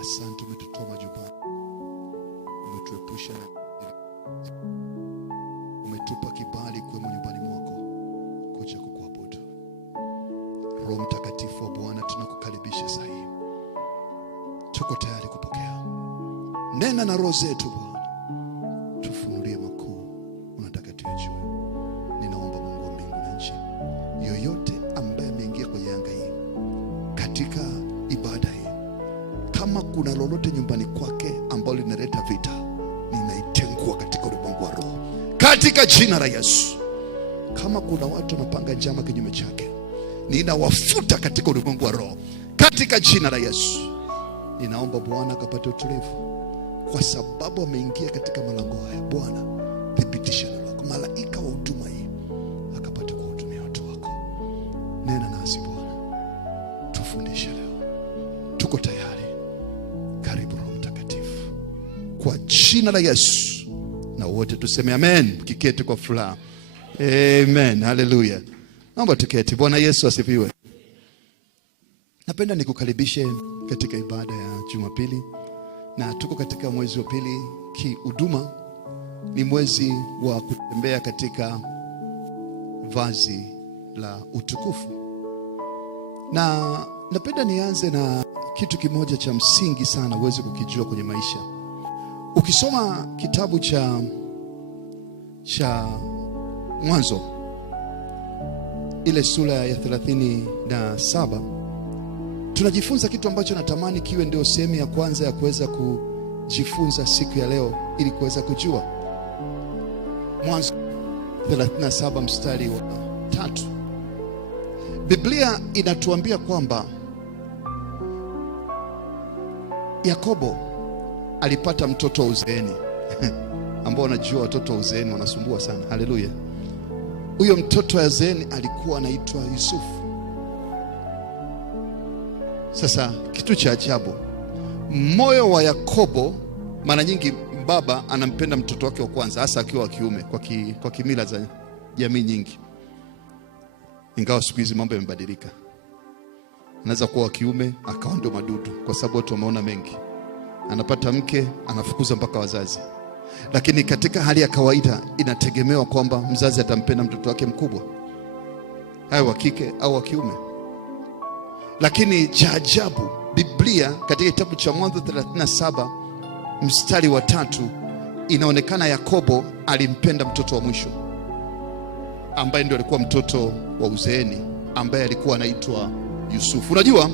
Asante, umetutoa majumbani, umetuepusha na umetupa kibali kuwemo nyumbani mwako kuja kukuabudu. Roho Mtakatifu wa Bwana, tunakukaribisha sasa hivi. Tuko tayari kupokea. Nena na roho zetu Bwana, tufunulie makuu unataka tuyajue. Ninaomba Mungu wa mbingu na nchi, yoyote ambaye ameingia kwenye anga hii katika ibada hii, kama kuna lolote nyumbani kwake ambalo linaleta vita, ninaitengua katika ulimwengu wa roho katika jina la Yesu. Kama kuna watu wanapanga njama kinyume chake, ninawafuta katika ulimwengu wa roho katika jina la Yesu. Ninaomba Bwana akapate utulivu, kwa sababu ameingia katika malango haya. Bwana, thibitisha neno lako, malaika wa huduma hii akapate kuhudumia watu wako. Nena nasi Bwana, tufundishe leo. Tuko tayari. Karibu Roho Mtakatifu, kwa jina la Yesu, na wote tuseme amen, kiketi kwa furaha. Amen, haleluya. Naomba tuketi. Bwana Yesu asifiwe. Napenda nikukaribishe katika ibada ya Jumapili, na tuko katika mwezi wa pili kihuduma. Ni mwezi wa kutembea katika vazi la utukufu, na napenda nianze na kitu kimoja cha msingi sana uweze kukijua kwenye maisha. Ukisoma kitabu cha Mwanzo ile sura ya 37, tunajifunza kitu ambacho natamani kiwe ndio sehemu ya kwanza ya kuweza kujifunza siku ya leo, ili kuweza kujua. Mwanzo 37 mstari wa 3, Biblia inatuambia kwamba Yakobo alipata mtoto wa uzeeni ambao unajua watoto wa uzeeni wanasumbua sana. Haleluya. Huyo mtoto wa uzeeni alikuwa anaitwa Yusufu. Sasa kitu cha ajabu, moyo wa Yakobo, mara nyingi baba anampenda mtoto wake wa kwanza, hasa akiwa wa kiume, kwa kimila za jamii nyingi. Ingawa siku hizi mambo yamebadilika, anaweza kuwa wa kiume akawa ndio madudu, kwa sababu watu wameona mengi. Anapata mke, anafukuza mpaka wazazi. Lakini katika hali ya kawaida inategemewa kwamba mzazi atampenda mtoto wake mkubwa, awe wa kike au wa kiume. Lakini cha ajabu, Biblia katika kitabu cha Mwanzo 37 mstari wa 3 inaonekana Yakobo alimpenda mtoto wa mwisho, ambaye ndio alikuwa mtoto wa uzeeni, ambaye alikuwa anaitwa Yusufu. Unajua,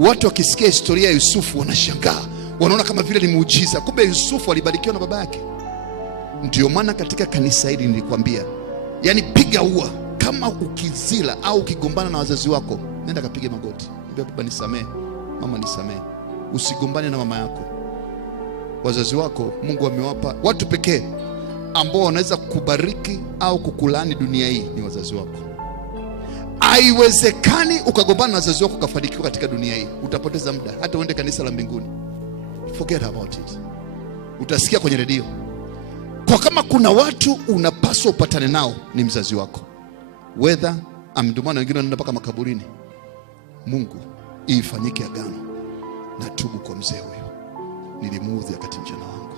watu wakisikia historia ya Yusufu wanashangaa, wanaona kama vile ni muujiza. Kumbe Yusufu alibarikiwa na baba yake. Ndio maana katika kanisa hili nilikwambia, yani piga ua. Kama ukizila au ukigombana na wazazi wako, nenda kapige magoti, mwambie baba nisamee, mama nisamee. Usigombane na mama yako. Wazazi wako Mungu amewapa, watu pekee ambao wanaweza kukubariki au kukulaani dunia hii ni wazazi wako. Haiwezekani ukagombana na wazazi wako ukafanikiwa katika dunia hii. Utapoteza muda, hata uende kanisa la mbinguni. Forget about it. Utasikia kwenye redio. Kwa kama kuna watu unapaswa upatane nao, ni mzazi wako. Whether amdumana, wengine wanaenda mpaka makaburini. Mungu, ifanyike agano. Na tubu kwa mzee huyo, nilimuudhi wakati mjana wangu,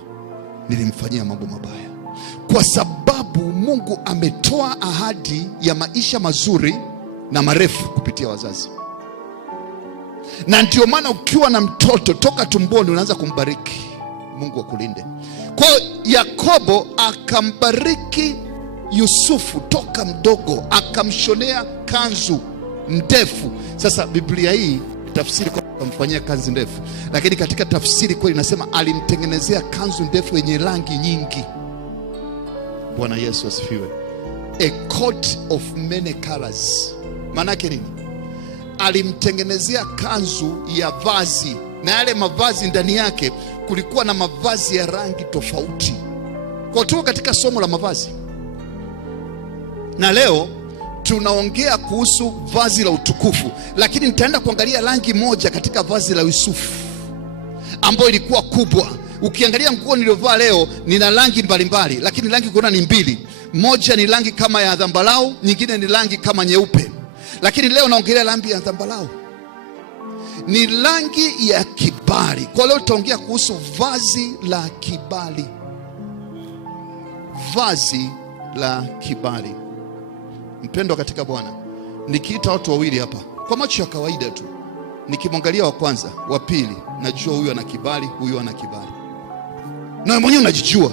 nilimfanyia mambo mabaya. Kwa sababu Mungu ametoa ahadi ya maisha mazuri na marefu kupitia wazazi. Na ndio maana ukiwa na mtoto toka tumboni unaanza kumbariki. Mungu akulinde. Kwa Yakobo akambariki Yusufu toka mdogo, akamshonea kanzu ndefu. Sasa Biblia hii tafsiri kwa kumfanyia kanzu ndefu, lakini katika tafsiri kweli inasema alimtengenezea kanzu ndefu yenye rangi nyingi. Bwana Yesu asifiwe. A coat of many colors. Maana yake nini? Alimtengenezea kanzu ya vazi, na yale mavazi ndani yake kulikuwa na mavazi ya rangi tofauti. Kwa tuko katika somo la mavazi, na leo tunaongea kuhusu vazi la utukufu, lakini nitaenda kuangalia rangi moja katika vazi la Yusufu ambayo ilikuwa kubwa. Ukiangalia nguo niliyovaa leo nina rangi mbalimbali, lakini rangi kuna ni mbili. Moja ni rangi kama ya dhambarau, nyingine ni rangi kama nyeupe. Lakini leo naongelea rangi ya dhambarau. ni rangi ya kibali. Kwa leo tutaongea kuhusu vazi la kibali. Vazi la kibali. Mpendwa katika Bwana, nikiita watu wawili hapa kwa macho ya kawaida tu, nikimwangalia wa kwanza, wa pili, najua huyu ana kibali, huyu ana kibali. Na wewe mwenyewe unajijua.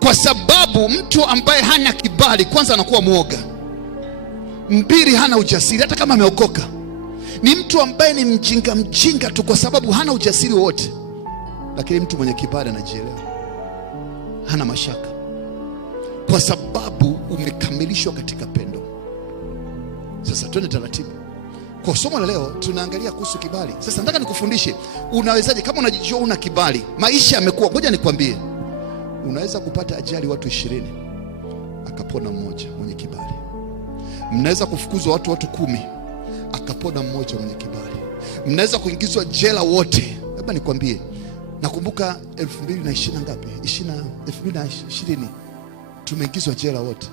Kwa sababu mtu ambaye hana kibali, kwanza anakuwa mwoga. Mbili, hana ujasiri hata kama ameokoka. Ni mtu ambaye ni mjinga tu kwa sababu hana ujasiri wote. Lakini mtu mwenye kibali anajielewa, hana mashaka, kwa sababu umekamilishwa katika pendo. Sasa twende taratibu. Kwa somo la leo tunaangalia kuhusu kibali. Sasa nataka nikufundishe unawezaje kama unajijua una kibali. Maisha yamekuwa, ngoja nikwambie, unaweza kupata ajali watu 20 akapona mmoja mwenye kibali. Mnaweza kufukuzwa watu 10 akapona mmoja mwenye kibali. Mnaweza kuingizwa jela wote. Labda nikwambie, nakumbuka 2020 ngapi? 2020 tumeingizwa jela wote,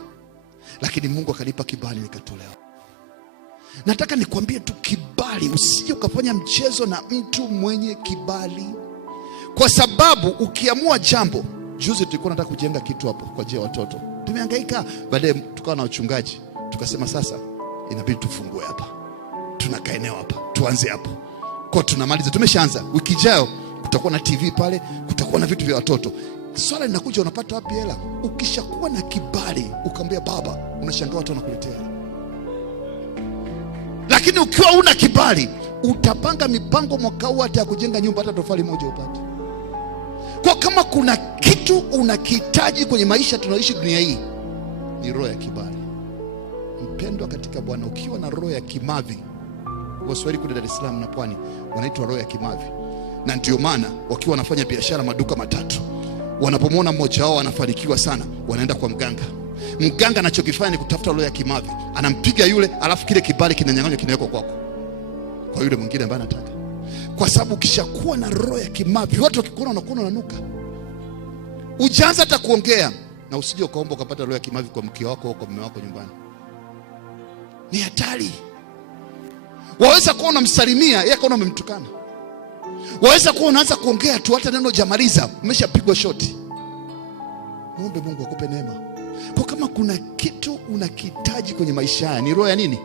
lakini Mungu akanipa kibali nikatolewa. Nataka nikwambie tu kibali, usije ukafanya mchezo na mtu mwenye kibali, kwa sababu ukiamua jambo. Juzi tulikuwa nataka kujenga kitu hapo kwa ajili ya watoto, tumehangaika. Baadaye tukawa na wachungaji, tukasema sasa inabidi tufungue hapa, tunakaa eneo hapa, tuanze hapo. Kwa tunamaliza, tumeshaanza. Wiki ijayo kutakuwa na TV pale, kutakuwa na vitu vya watoto. Swala linakuja, unapata wapi hela? Ukishakuwa na kibali ukamwambia baba, unashangaa watu wanakuletea hela. Lakini ukiwa una kibali, utapanga mipango mwaka huu hata ya kujenga nyumba, hata tofali moja upate. Kwa kama kuna kitu unakihitaji kwenye maisha tunaishi dunia hii, ni roho ya kibali. Mpendwa katika Bwana, ukiwa na roho ya kimavi, Waswahili kule Dar es Salaam na Pwani wanaitwa roho ya kimavi. Na ndio maana wakiwa wanafanya biashara maduka matatu, wanapomwona mmoja wao anafanikiwa sana, wanaenda kwa mganga. Mganga anachokifanya ni kutafuta roho ya kimavi, anampiga yule, alafu kile kibali kinanyang'anywa, kinawekwa kwako, kwa yule mwingine ambaye anataka. Kwa sababu ukishakuwa na roho ya kimavi, watu wakikuona wanakuona unanuka. Ujaanza hata kuongea, na usije ukaomba ukapata roho ya kimavi kwa mke wako au kwa mume wako nyumbani. Ni hatari. Waweza kuwa unamsalimia, yeye akaona umemtukana. Waweza kuwa unaanza kuongea tu, hata neno jamaliza umeshapigwa shoti. Muombe Mungu akupe neema. Kwa kama kuna kitu unakihitaji kwenye maisha haya, ni roho ya nini?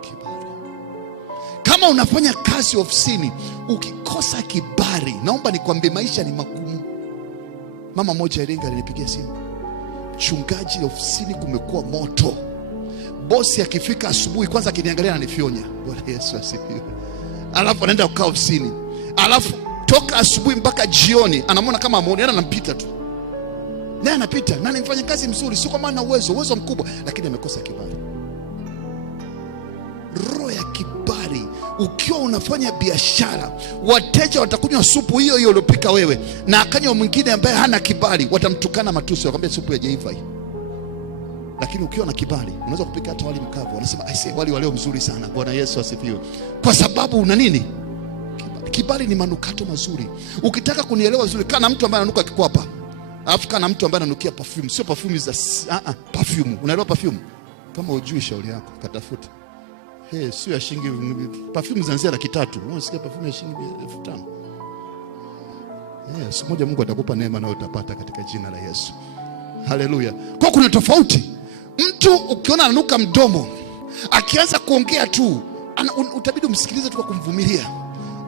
Kibali. Kama unafanya kazi ofisini, ukikosa kibali, naomba nikwambie maisha ni magumu. Mama moja Iringa alinipigia simu, mchungaji, ofisini kumekuwa moto. Bosi akifika asubuhi, kwanza akiniangalia ananifyonya. Bwana Yesu asifiwe. Alafu anaenda kukaa ofisini. Alafu toka asubuhi mpaka jioni anamwona kama amuone, anampita tu. Naye anapita, na anafanya kazi mzuri, sio kama ana uwezo mkubwa, lakini amekosa kibali. Roho ya kibali. Ukiwa unafanya biashara, wateja watakunywa supu hiyo hiyo uliopika wewe, na akanywa mwingine ambaye hana kibali, watamtukana matusi, wakamwambia supu ya jeiva hii. Lakini ukiwa na kibali, unaweza kupika hata wali mkavu, wanasema aisee, wali wa leo mzuri sana. Bwana Yesu asifiwe. Kwa sababu una nini? Kibali. Kibali ni manukato mazuri. Ukitaka kunielewa vizuri, kana mtu ambaye ananuka kikwapa, alafu kana mtu ambaye ananukia perfume. Sio perfume za perfume. Unaelewa perfume? Kama hujui, shauri yako, katafuta. Sio ya shilingi, perfume zinaanzia 300. Unasikia perfume ya shilingi 5000. Siku moja Mungu atakupa neema na utapata katika jina la Yesu. Haleluya. Kwa kuna tofauti. Mtu ukiona ananuka mdomo, akianza kuongea tu, utabidi umsikilize tu kwa kumvumilia.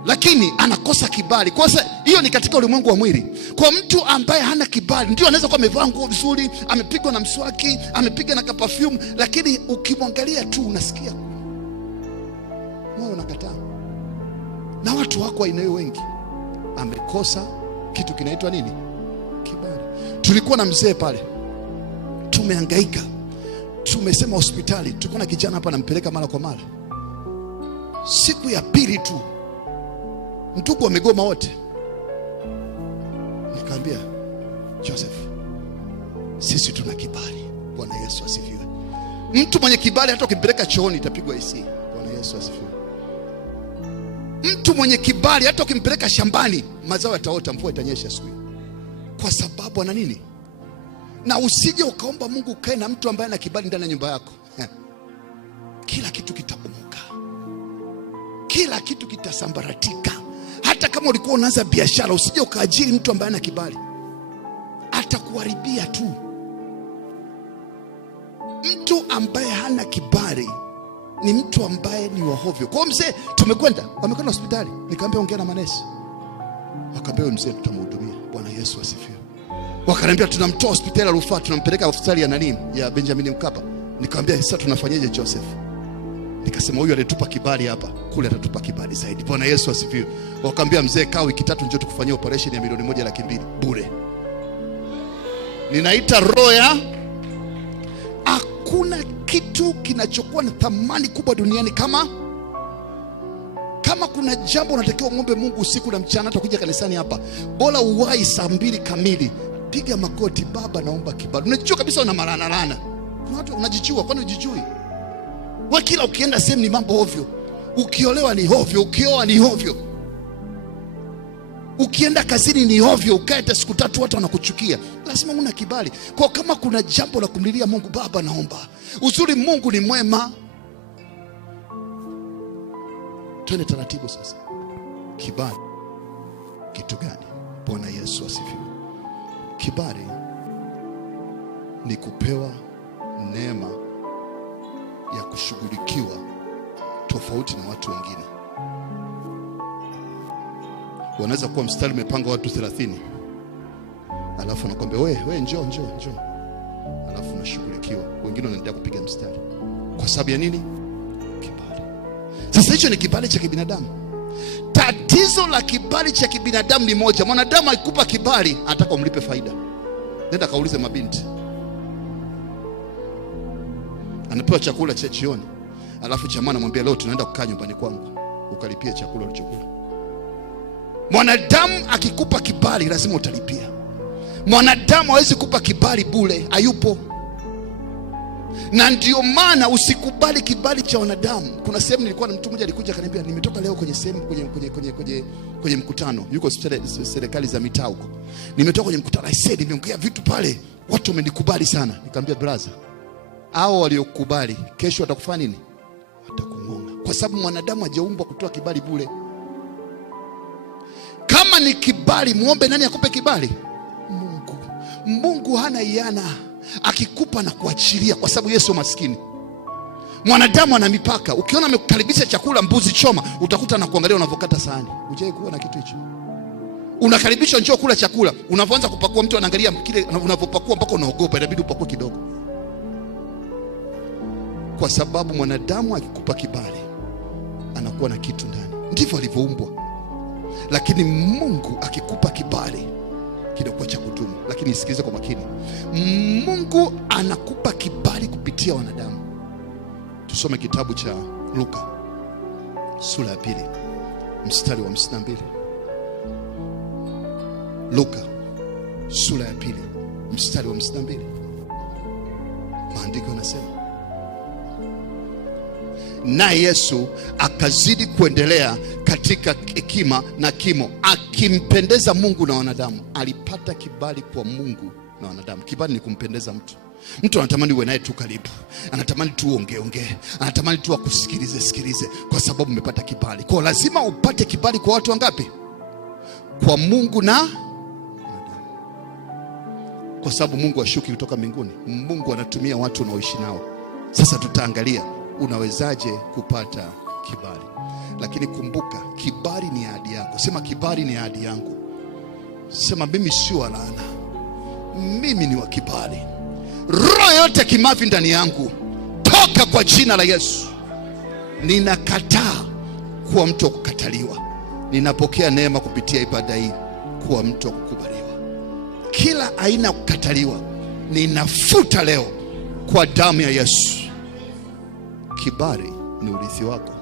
Lakini anakosa kibali. Kwa sababu hiyo ni katika ulimwengu wa mwili. Kwa mtu ambaye hana kibali, ndio anaweza kuwa amevaa nguo vizuri, amepigwa na mswaki, amepiga na perfume, lakini ukimwangalia tu unasikia moyo unakataa. Na watu wako aina hiyo wengi, amekosa kitu kinaitwa nini? Kibali. Tulikuwa na mzee pale, tumehangaika, tumesema hospitali. Tulikuwa na kijana hapa, nampeleka mara kwa mara. Siku ya pili tu ndugu wamegoma wote. Nikamwambia, Joseph, sisi tuna kibali. Bwana Yesu asifiwe. Mtu mwenye kibali hata ukimpeleka chooni itapigwa AC. Bwana Yesu asifiwe. Mtu mwenye kibali hata ukimpeleka shambani mazao yataota, mvua itanyesha siku. Kwa sababu ana nini? Na usije ukaomba Mungu ukae na mtu ambaye ana kibali ndani ya nyumba yako. Kila kitu kitabomoka. kila kitu kitasambaratika. Hata kama ulikuwa unaanza biashara, usije ukaajiri mtu ambaye hana kibali, atakuharibia tu. Mtu ambaye hana kibali ni mtu ambaye ni wahovyo. Kwa mzee, wamekwenda hospitali, nikamwambia ongea na manesi. Wakaambia mzee tutamhudumia. Bwana Yesu asifiwe. Wakaniambia tunamtoa hospitali ya rufaa, tunampeleka hospitali ya nani, ya Benjamin Mkapa. Nikamwambia sasa tunafanyaje Joseph? Nikasema huyu alitupa kibali hapa, kule atatupa kibali zaidi. Bwana Yesu asifiwe. Wakaambia mzee, kaa wiki 3 njoo tukufanyie operation ya milioni 1.2 bure. Ninaita roho ya, hakuna kitu kinachokuwa na thamani kubwa duniani kama kuna jambo unatakiwa muombe Mungu usiku na mchana. Hata kuja kanisani hapa, bora uwai saa 2 kamili, piga magoti, Baba naomba kibali. Unajua kabisa una malana. Kuna watu unajijua, kwani unajijui? Wewe kila ukienda sehemu ni mambo ovyo. Ukiolewa ni ovyo, ukioa ni ovyo. Ukienda kazini ni ovyo, ukae siku 3 watu wanakuchukia. Lazima una kibali. Kwa kama kuna jambo la kumlilia Mungu, Baba naomba. Uzuri Mungu ni mwema. Twende taratibu sasa. Kibali kitu gani? Bwana Yesu asifiwe. Kibali ni kupewa neema ya kushughulikiwa tofauti na watu wengine. Wanaweza kuwa mstari umepanga watu 30, alafu anakuambia wewe njoo, alafu unashughulikiwa, wengine wanaendelea kupiga mstari. Kwa sababu ya nini? Kibali. Sasa hicho ni kibali cha kibinadamu. Tatizo la kibali cha kibinadamu ni moja. Mwanadamu akikupa kibali anataka umlipe faida. Nenda kaulize mabinti, anapewa chakula cha jioni, alafu jamaa anamwambia leo tunaenda kukaa nyumbani kwangu, ukalipia chakula ulichokula. Mwanadamu akikupa kibali lazima utalipia. Mwanadamu hawezi kupa kibali bure, hayupo. Na ndio maana usikubali kibali cha wanadamu. Kuna sehemu nilikuwa na mtu mmoja alikuja akaniambia, nimetoka leo kwenye sehemu kwenye mkutano, yuko serikali za mitaa huko. Nimetoka kwenye mkutano, I said nimeongea vitu pale, watu wamenikubali sana. Nikamwambia brother, hao waliokubali kesho watakufanya nini? Watakungonga. Kwa sababu mwanadamu hajaumbwa kutoa kibali bure. Kama ni kibali, muombe nani akupe kibali? Mungu. Mungu hana iana, akikupa na kuachilia, kwa sababu Yesu maskini. Mwanadamu ana mipaka. Ukiona amekukaribisha chakula mbuzi choma, utakuta na kuangalia unavokata sahani. Hujai kuona kitu hicho? Unakaribishwa njoo kula chakula, unapoanza kupakua mtu anaangalia kile unavopakua mpaka unaogopa, inabidi upakue kidogo. Kwa sababu mwanadamu akikupa kibali anakuwa na kitu ndani. Ndivyo alivyoumbwa. Lakini Mungu akikupa kibali kinakuwa cha kudumu. Lakini sikiliza kwa makini. Mungu anakupa kibali kupitia wanadamu. Tusome kitabu cha Luka sura ya 2 mstari wa 52. Luka sura ya 2 mstari wa 52. Maandiko yanasema, na Yesu akazidi kuendelea katika hekima na kimo, akimpendeza Mungu na wanadamu. Alipata kibali kwa Mungu na wanadamu. Kibali ni kumpendeza mtu. Mtu anatamani uwe naye tu karibu, anatamani tu ongee, anatamani tu akusikilize, kwa sababu umepata kibali. Kwa lazima upate kibali kwa watu wangapi? Kwa Mungu na wanadamu. Kwa sababu Mungu hashuki kutoka mbinguni. Mungu anatumia watu unaoishi nao. Sasa tutaangalia unawezaje kupata kibali. Lakini kumbuka, kibali ni ahadi yako. Sema kibali ni ahadi yangu. Sema mimi sio wa laana, mimi ni wa kibali. Roho yote kimavi ndani yangu, toka kwa jina la Yesu. Ninakataa kuwa mtu wa kukataliwa. Ninapokea neema kupitia ibada hii kuwa mtu wa kukubaliwa. Kila aina kukataliwa ninafuta leo kwa damu ya Yesu. Kibali ni urithi wako.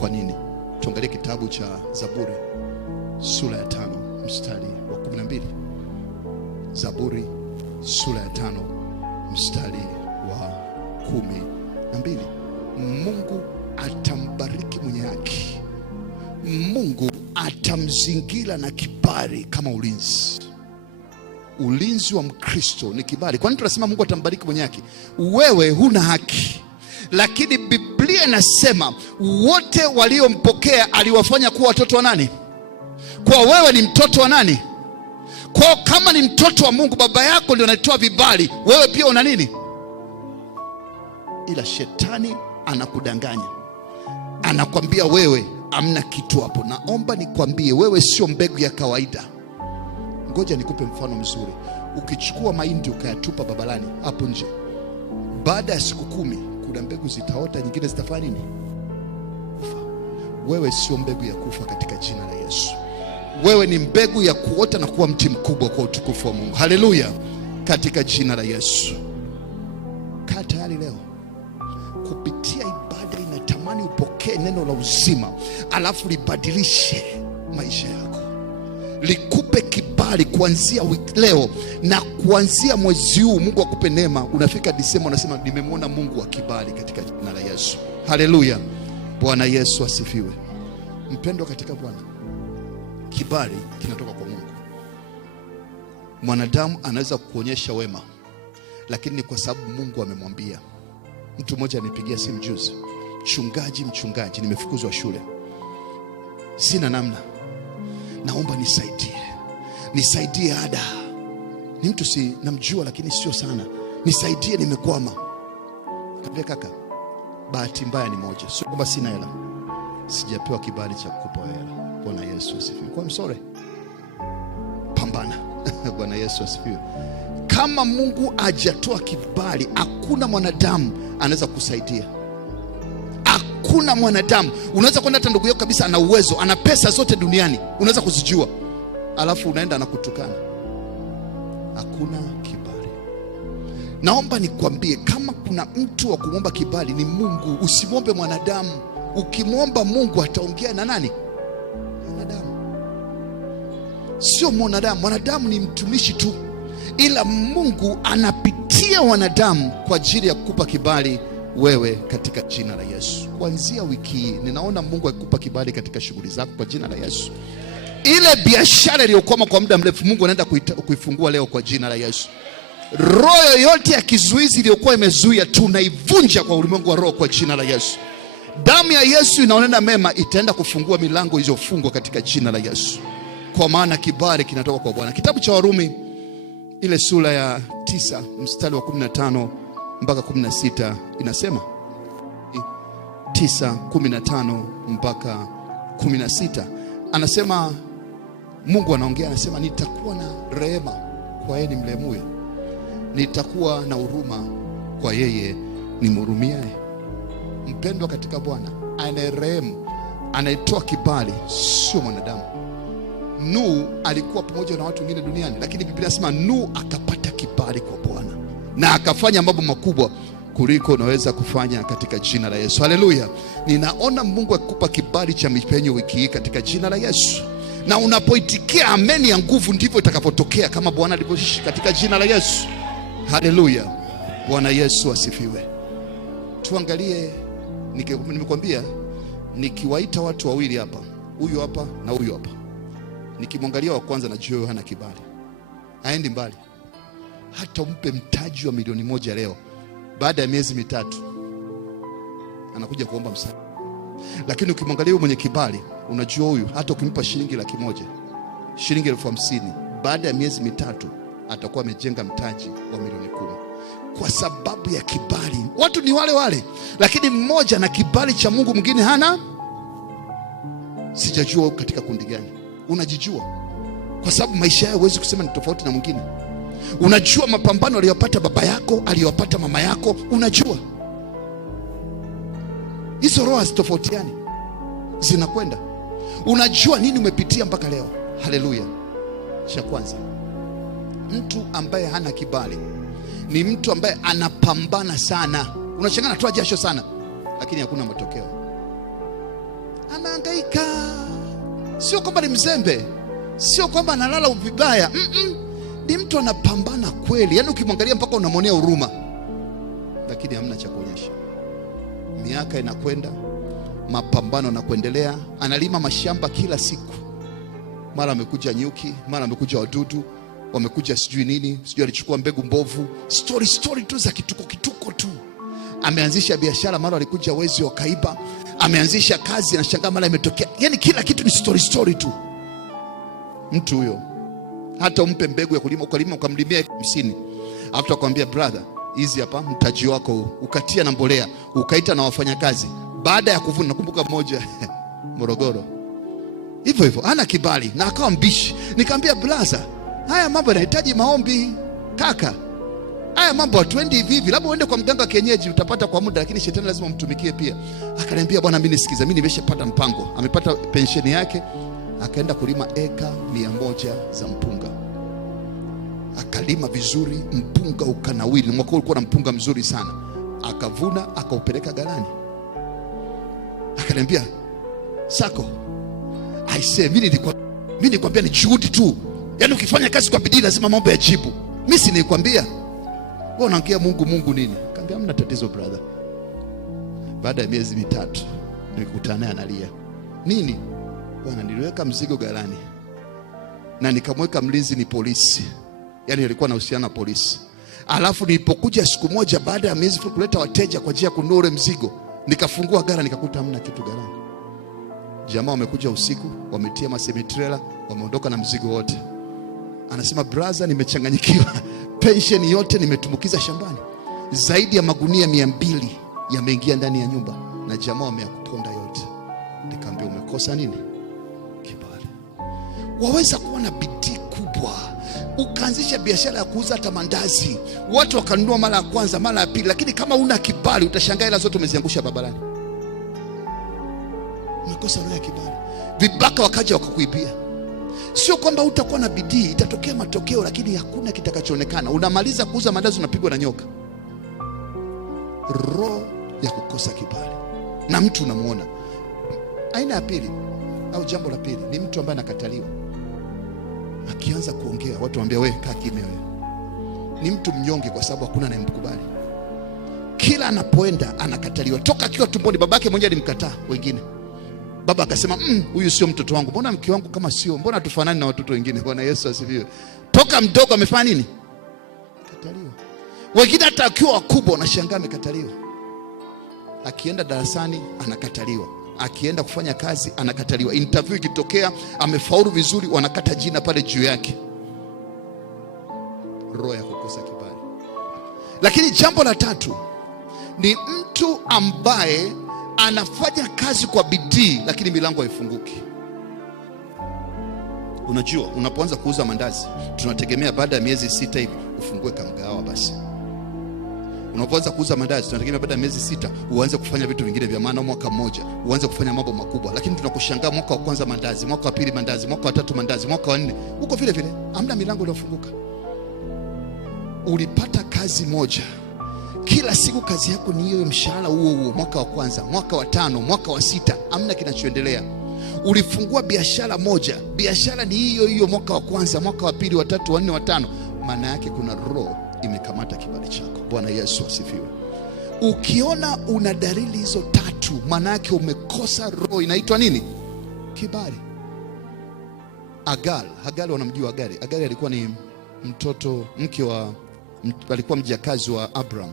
Kwa nini? Tuangalie kitabu cha Zaburi sura ya 5 mstari wa 12. Zaburi sura ya 5 mstari wa 12. Mungu atambariki mwenye haki. Mungu atamzingira na kibali kama ulinzi. Ulinzi wa Mkristo ni kibali. Kwa nini tunasema Mungu atambariki mwenye haki? Wewe huna haki, lakini Biblia Biblia inasema wote waliompokea aliwafanya kuwa watoto wa nani? Kwa wewe ni mtoto wa nani? Kwa kama ni mtoto wa Mungu, baba yako ndio anatoa vibali, wewe pia una nini? Ila shetani anakudanganya, anakwambia wewe amna kitu hapo. Naomba nikwambie, wewe sio mbegu ya kawaida. Ngoja nikupe mfano mzuri. Ukichukua mahindi ukayatupa babalani hapo nje, baada ya siku 10 kuna mbegu zitaota, nyingine zitafanya nini? Kufa. Wewe sio mbegu ya kufa katika jina la Yesu. Wewe ni mbegu ya kuota na kuwa mti mkubwa kwa utukufu wa Mungu. Haleluya, katika jina la Yesu. Kaa tayari leo kupitia ibada. Inatamani upokee neno la uzima, alafu libadilishe maisha yako, likupe kibali kuanzia wiki leo na kuanzia mwezi huu. Mungu akupe neema. Unafika Disemba unasema nimemwona Mungu wa kibali katika jina la Yesu. Haleluya, Bwana Yesu asifiwe. Mpendwa katika Bwana, kibali kinatoka kwa Mungu. Mwanadamu anaweza kuonyesha wema, lakini ni kwa sababu Mungu amemwambia. Mtu mmoja anipigia simu juzi, mchungaji, nimefukuzwa shule, sina namna, naomba nisaidie ada. Ni mtu si namjua, lakini sio sana, nisaidie, nimekwama. Kaambia kaka, bahati mbaya ni moja, sio kwamba sina hela, sijapewa kibali cha kukupa hela. Bwana Yesu asifiwe. Kwa msore, pambana. Bwana Yesu asifiwe. Kama Mungu hajatoa kibali, hakuna mwanadamu anaweza kusaidia. Hakuna mwanadamu. Unaweza kwenda hata ndugu yako kabisa, ana uwezo, ana pesa zote duniani, unaweza kuzijua, alafu unaenda anakutukana. Hakuna kibali. Naomba nikwambie, kama kuna mtu wa kumwomba kibali ni Mungu. Usimwombe mwanadamu. Ukimwomba Mungu ataongea na nani? Mwanadamu. Sio mwanadamu. Mwanadamu ni mtumishi tu, ila Mungu anapitia wanadamu kwa ajili ya kukupa kibali wewe katika jina la Yesu. Kuanzia wiki hii ninaona Mungu akikupa kibali katika shughuli zako kwa jina la Yesu. Ile biashara iliyokwama kwa muda mrefu, Mungu anaenda kuifungua leo kwa jina la Yesu. Roho yoyote ya kizuizi iliyokuwa imezuia, tunaivunja kwa ulimwengu wa roho kwa jina la Yesu. Damu ya Yesu inaonena mema, itaenda kufungua milango iliyofungwa katika jina la Yesu, kwa maana kibali kinatoka kwa Bwana. Kitabu cha Warumi ile sura ya 9 mstari wa 15 mpaka 16 inasema, 9:15 mpaka 16 anasema, Mungu anaongea, anasema nitakuwa na rehema kwa yeye nimlemuye, nitakuwa na huruma kwa yeye nimhurumiaye. Mpendwa katika Bwana, anayerehemu, anayetoa kibali sio mwanadamu. Nuhu alikuwa pamoja na watu wengine duniani, lakini Biblia inasema Nuhu akapata kibali kwa Bwana na akafanya mambo makubwa kuliko unaweza kufanya katika jina la Yesu. Haleluya. Ninaona Mungu akikupa kibali cha mipenyo wiki hii katika jina la Yesu, na unapoitikia ameni ya nguvu, ndivyo itakapotokea kama Bwana alivyoishi katika jina la Yesu. Haleluya, Bwana Yesu asifiwe. Tuangalie, nimekwambia nikiwaita watu wawili hapa, huyu hapa na huyu hapa, nikimwangalia wa kwanza najua hana kibali, haendi mbali. Hata umpe mtaji wa milioni 1 leo, baada ya miezi 3 anakuja kuomba msaada. Lakini ukimwangalia huyu mwenye kibali, unajua huyu hata ukimpa shilingi 100,000, shilingi 50,000, baada ya miezi 3 atakuwa amejenga mtaji wa milioni 10, kwa sababu ya kibali. Watu ni wale wale, lakini mmoja na kibali cha Mungu, mwingine hana. Sijajua katika kundi gani. Unajijua, kwa sababu maisha yao huwezi kusema ni tofauti na mwingine. Unajua mapambano aliyopata baba yako, aliyopata mama yako, unajua. Hizo roho hazitofautiani, zinakwenda. Unajua nini umepitia mpaka leo. Haleluya. Cha kwanza, mtu ambaye hana kibali ni mtu ambaye anapambana sana. Unashangaa anatoa jasho sana, lakini hakuna matokeo. Anahangaika. Sio kwamba ni mzembe, sio kwamba analala vibaya. Ni mtu anapambana kweli. Yaani ukimwangalia mpaka unamwonea huruma, lakini hamna cha kuonyesha. Miaka inakwenda, mapambano na kuendelea. Analima mashamba kila siku, mara amekuja nyuki, mara amekuja wadudu, wamekuja sijui nini, sijui alichukua mbegu mbovu, story tu za kituko tu. Ameanzisha biashara, mara alikuja wezi wakaiba. Ameanzisha kazi, anashangaa mara imetokea. Yani kila kitu ni story tu. Mtu huyo hata umpe mbegu ya kulima, ukamlimia 50, alafu akwambia brother, hizi hapa mtaji wako huu, ukatia na mbolea, ukaita na wafanyakazi, baada ya kuvuna. Nakumbuka mmoja Morogoro hivyo hivyo, hana kibali na akawa mbishi. Nikamwambia brother, haya mambo yanahitaji maombi kaka. Haya mambo hatuendi hivi hivi, labda uende kwa mganga kienyeji utapata kwa muda, lakini shetani lazima umtumikie pia. Akaniambia bwana, mimi nisikiza, mimi nimeshapata mpango. Amepata pensheni yake, akaenda kulima eka 100 za mpunga. Akalima vizuri, mpunga ukanawiri. Mwaka ulikuwa na mpunga mzuri sana. Akavuna, akaupeleka galani. Akaniambia, Sako, aisee, mimi nilikwambia ni juhudi tu. Yaani ukifanya kazi kwa bidii lazima mambo yajibu. Mimi si nilikwambia? Wewe unaongea Mungu nini? Akaniambia hamna tatizo brother. Baada ya miezi 3 nilikutana naye analia. Nini? Bwana, niliweka mzigo galani na nikamweka mlinzi ni polisi. Yaani alikuwa anahusiana na polisi. Alafu nilipokuja siku moja baada ya miezi kuleta wateja kwa ajili ya kununua ule mzigo, nikafungua gala nikakuta hamna kitu galani. Jamaa wamekuja usiku, wametia masemitrela, wameondoka na mzigo wote. Anasema brother, nimechanganyikiwa. Pension yote nimetumbukiza shambani. Zaidi ya magunia 200 yameingia ndani ya nyumba na jamaa wameyaponda yote. Nikamwambia umekosa nini? Kibali. Waweza kuwa na bidii kubwa, ukaanzisha biashara ya kuuza hata mandazi, watu wakanunua mara ya kwanza, mara ya pili, lakini kama una kibali utashangaa hela zote umeziangusha barabarani. Umekosa roho ya kibali. Vibaka wakaja wakakuibia. Sio kwamba utakuwa na bidii, itatokea matokeo, lakini hakuna kitakachoonekana. Unamaliza kuuza mandazi unapigwa na nyoka. Roho ya kukosa kibali. Na mtu unamuona. Aina ya pili au jambo la pili ni mtu ambaye anakataliwa. Akianza kuongea watu waambia wewe kaa kimya wewe. Ni mtu mnyonge kwa sababu hakuna anayemkubali. Kila anapoenda anakataliwa. Toka akiwa tumboni babake mmoja alimkataa wengine. Baba akasema huyu sio mtoto wangu. Mbona mke wangu kama sio? Mbona tufanani na watoto wengine? Bwana Yesu asifiwe. Toka mdogo amefanya nini? Kataliwa. Wengine hata akiwa wakubwa unashangaa amekataliwa. Akienda darasani anakataliwa. Akienda kufanya kazi anakataliwa. Interview ikitokea amefaulu vizuri wanakata jina pale juu yake. Roho ya kukosa kibali. Lakini jambo la tatu ni mtu ambaye anafanya kazi kwa bidii lakini milango haifunguki. Unajua unapoanza kuuza mandazi tunategemea baada ya miezi 6 hivi ufungue kamgawa basi. Unapoanza kuuza mandazi tunategemea baada ya miezi 6 uanze kufanya vitu vingine vya maana, mwaka mmoja uanze kufanya mambo makubwa. Lakini tunakushangaa mwaka wa kwanza mandazi, mwaka wa pili mandazi, mwaka wa tatu mandazi, mwaka wa 4 uko vile vile, hamna milango iliyofunguka. Ulipata kazi moja, kila siku kazi yako ni hiyo, mshahara huo huo, mwaka wa kwanza, mwaka wa 5, mwaka wa 6, hamna kinachoendelea. Ulifungua biashara moja, biashara ni hiyo hiyo, mwaka wa kwanza, mwaka wa pili, wa 3, wa 4, wa 5. Maana yake kuna roho imekamata kibali chako. Bwana Yesu asifiwe. Ukiona una dalili hizo 3, maana yake umekosa roho inaitwa nini? Kibali. Agar wanamjua Agar. Agar alikuwa ni mtoto mke wa alikuwa mjakazi wa Abraham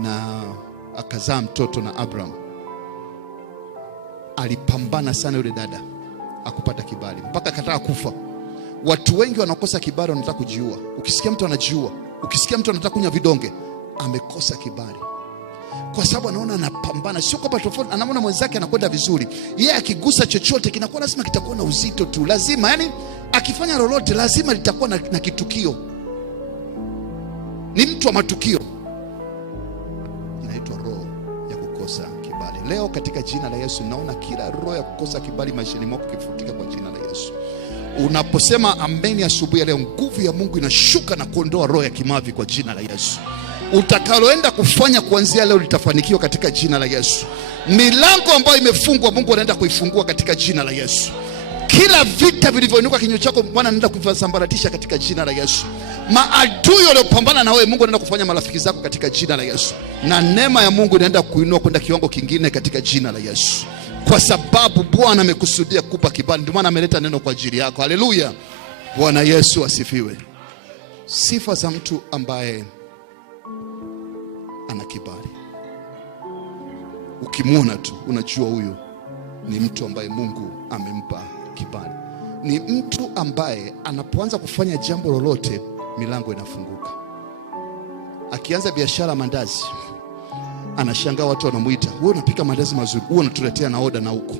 na akazaa mtoto na Abraham. Alipambana sana yule dada akupata kibali mpaka akataka kufa. Watu wengi wanakosa kibali wanataka kujiua. Ukisikia mtu anajiua, ukisikia mtu anataka kunywa vidonge, amekosa kibali. Kwa sababu anaona anapambana, sio kwamba tofauti, anaona mwenzake anakwenda vizuri. Yeye akigusa chochote kinakuwa lazima kitakuwa na uzito tu. Lazima, yani akifanya lolote lazima litakuwa na kitukio. Ni mtu wa matukio. Inaitwa roho ya kukosa kibali. Leo katika jina la Yesu naona kila roho ya kukosa kibali maishani mwako kifutika kwa jina la Yesu. Unaposema ameni asubuhi ya leo, nguvu ya Mungu inashuka na kuondoa roho ya kimavi kwa jina la Yesu. Utakaloenda kufanya kuanzia leo litafanikiwa katika jina la Yesu. Milango ambayo imefungwa Mungu anaenda kuifungua katika jina la Yesu. Kila vita vilivyoinuka kinyume chako Bwana anaenda kuvisambaratisha katika jina la Yesu. Maadui waliopambana na wewe Mungu anaenda kufanya marafiki zako katika jina la Yesu. Na neema ya Mungu inaenda kuinua kwenda kiwango kingine katika jina la Yesu. Kwa sababu Bwana amekusudia kukupa kibali, ndio maana ameleta neno kwa ajili yako. Haleluya. Bwana Yesu asifiwe. Sifa za mtu ambaye ana kibali. ukimwona tu unajua huyu ni mtu ambaye Mungu amempa kibali. Ni mtu ambaye anapoanza kufanya jambo lolote milango inafunguka. Akianza biashara mandazi, anashangaa watu wanamuita, wewe unapika mandazi mazuri, wewe unatuletea na oda na huko,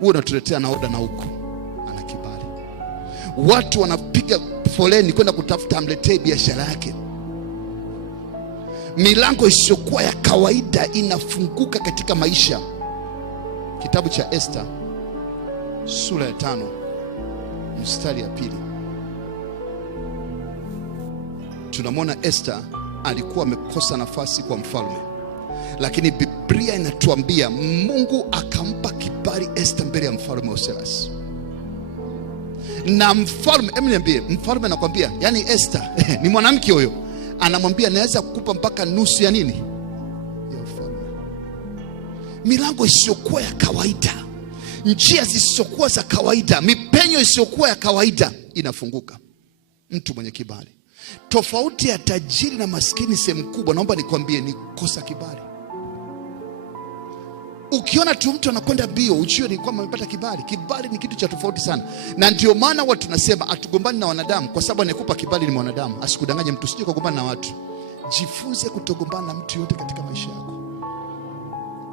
wewe unatuletea na oda na huko. Ana kibali. Watu wanapiga foleni kwenda kutafuta amletee biashara yake. Milango isiyokuwa ya kawaida inafunguka katika maisha. Kitabu cha Esther sura ya 5 mstari ya 2. Tunamwona Esther alikuwa amekosa nafasi kwa mfalme, lakini Biblia inatuambia Mungu akampa kibali Esther mbele ya mfalme Ahasuerus. Na mfalme, niambie, mfalme anakuambia, yani Esther ni mwanamke huyo, anamwambia naweza kukupa mpaka nusu ya nini? Ya ufalme. Milango isiyokuwa ya kawaida, njia zisizokuwa za kawaida, mipenyo isiyokuwa ya kawaida inafunguka. Mtu mwenye kibali. Tofauti ya tajiri na maskini sehemu kubwa, naomba nikwambie, ni kosa kibali. Ukiona tu mtu anakwenda mbio, ujue ni kwamba amepata kibali. Kibali ni kitu cha tofauti sana. Na ndio maana watu tunasema atugombani na wanadamu, kwa sababu anayekupa kibali ni mwanadamu. Asikudanganye mtu, usije kugombana na watu. Jifunze kutogombana na mtu yote katika maisha yako.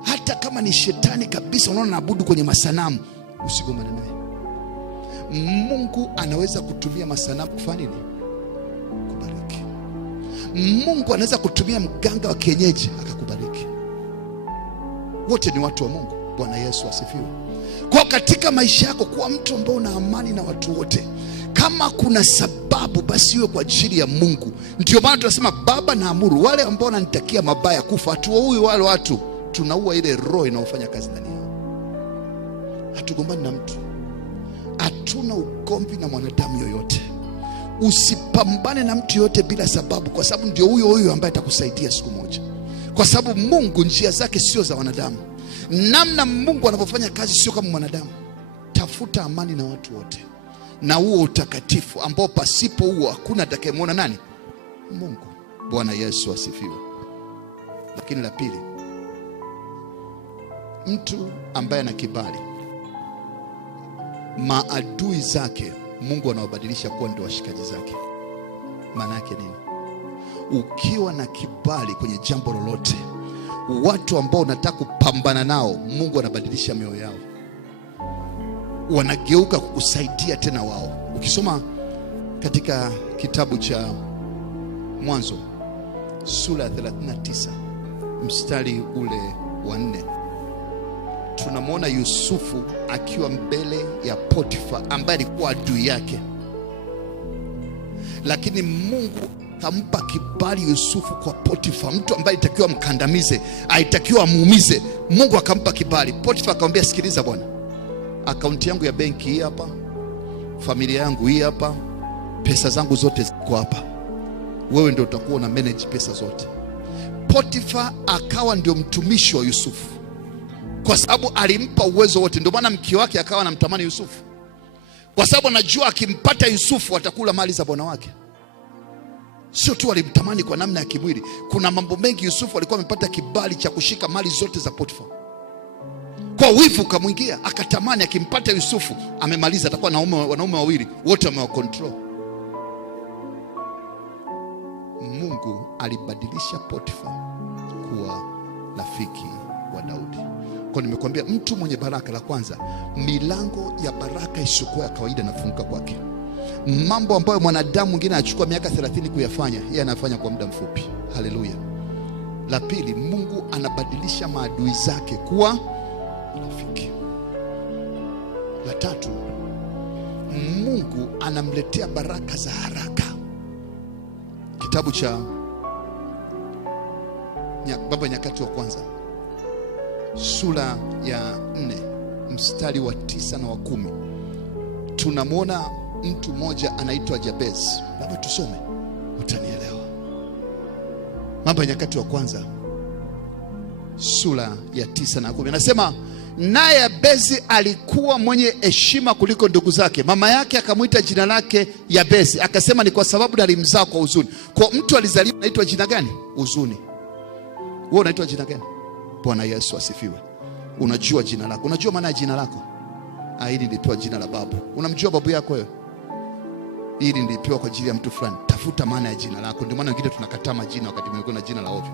Hata kama ni shetani kabisa, unaona anaabudu kwenye masanamu, usigombane naye. Mungu anaweza kutumia masanamu kufanya nini? Kubariki. Mungu anaweza kutumia mganga wa kienyeji akakubariki. Wote ni watu wa Mungu. Bwana Yesu asifiwe. Kwa katika maisha yako kuwa mtu ambaye una amani na watu wote. Kama kuna sababu, basi iwe kwa ajili ya Mungu. Ndio maana tunasema Baba, naamuru wale ambao wananitakia mabaya kufa, hatuwaui wale watu, tunaua ile roho inayofanya kazi ndani yao. Hatugombani na mtu, hatuna ugomvi na mwanadamu yoyote. Usipambane na mtu yoyote bila sababu, kwa sababu ndio huyo ambaye atakusaidia siku moja. Kwa sababu Mungu njia zake sio za wanadamu. Namna Mungu anavyofanya kazi sio kama mwanadamu. Tafuta amani na watu wote, na huo utakatifu ambao pasipo huo hakuna atakayemwona nani? Mungu. Bwana Yesu asifiwe. Lakini la pili, mtu ambaye ana kibali, maadui zake Mungu anawabadilisha kuwa ndio washikaji zake. Maana yake nini? Ukiwa na kibali kwenye jambo lolote, watu ambao unataka kupambana nao, Mungu anabadilisha mioyo yao, wanageuka kukusaidia tena wao. Ukisoma katika kitabu cha Mwanzo sura ya 39 mstari ule wa 4, tunamwona Yusufu akiwa mbele ya Potifa ambaye alikuwa adui yake, lakini Mungu kampa kibali Yusufu kwa Potifa, mtu ambaye alitakiwa mkandamize, alitakiwa muumize. Mungu akampa kibali. Potifa akamwambia, sikiliza bwana, akaunti yangu ya benki hii hapa, familia yangu hii hapa, pesa zangu zote ziko hapa, wewe ndio utakuwa una manage pesa zote. Potifa akawa ndio mtumishi wa Yusufu, kwa sababu alimpa uwezo wote. Ndio maana mke wake akawa anamtamani Yusufu, kwa sababu anajua akimpata Yusufu atakula mali za bwana wake. Sio tu alimtamani kwa namna ya kimwili, kuna mambo mengi Yusufu alikuwa amepata kibali cha kushika mali zote za Potifa. Kwa wivu kamwingia, akatamani akimpata Yusufu amemaliza, atakuwa na wanaume wawili wote amewakontrol. Mungu alibadilisha Potifa kuwa rafiki wa Daudi. Kwa nimekuambia mtu mwenye baraka, la kwanza, milango ya baraka isiyokuwa ya kawaida inafunguka kwake. Mambo ambayo mwanadamu mwingine anachukua miaka 30 kuyafanya, yeye anafanya kwa muda mfupi. Haleluya. La pili, Mungu anabadilisha maadui zake kuwa rafiki. La tatu, Mungu anamletea baraka za haraka. Kitabu cha Mambo ya Nyakati wa Kwanza sura ya 4 mstari wa 9 na wa 10, tunamwona mtu mmoja anaitwa Jabez. Labda tusome utanielewa. Mambo ya Nyakati wa Kwanza sura ya 9 na 10, nasema, naye Yabezi alikuwa mwenye heshima kuliko ndugu zake. Mama yake akamwita jina lake Yabezi, akasema ni kwa sababu nalimzaa kwa huzuni. Kwa mtu alizaliwa anaitwa jina gani? Huzuni. Wewe unaitwa jina gani? Bwana Yesu asifiwe. Unajua jina lako, unajua maana ya jina lako. Hili nilipewa jina la babu. Unamjua babu yako wewe? Hili nilipewa kwa ajili ya mtu fulani. Tafuta maana ya jina lako. Ndio maana wengine tunakataa majina wakati mwingine na jina la ovyo.